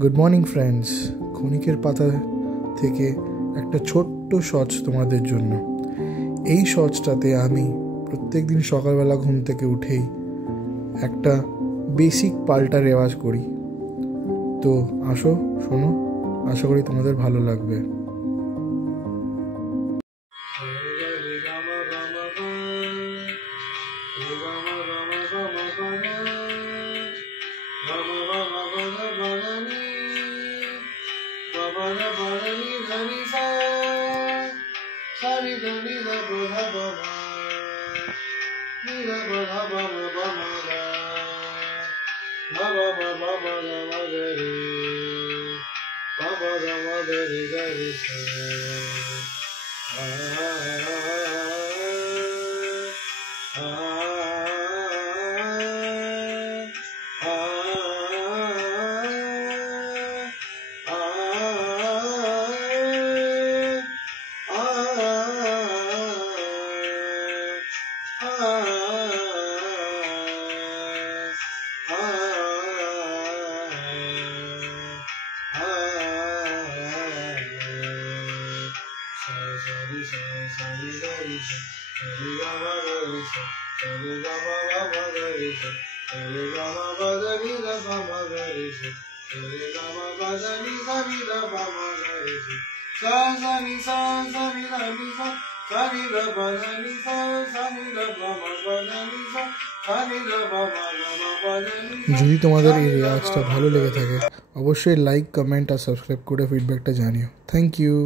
Good morning friends, ক্ষণিকের পাতা থেকে একটা ছোট্ট শচ তোমাদের জন্য। এই শচটাতে আমি প্রত্যেক দিন সকালবেলা ঘুম থেকে উঠেই একটা বেসিক পাল্টা রেওয়াজ করি। তো আসো শোনো, আশা করি তোমাদের ভালো লাগবে। যদি তোমাদের এই রেওয়াজটা ভালো লেগে থাকে অবশ্যই লাইক, কমেন্ট আর সাবস্ক্রাইব করে ফিডব্যাকটা জানিও। Thank you.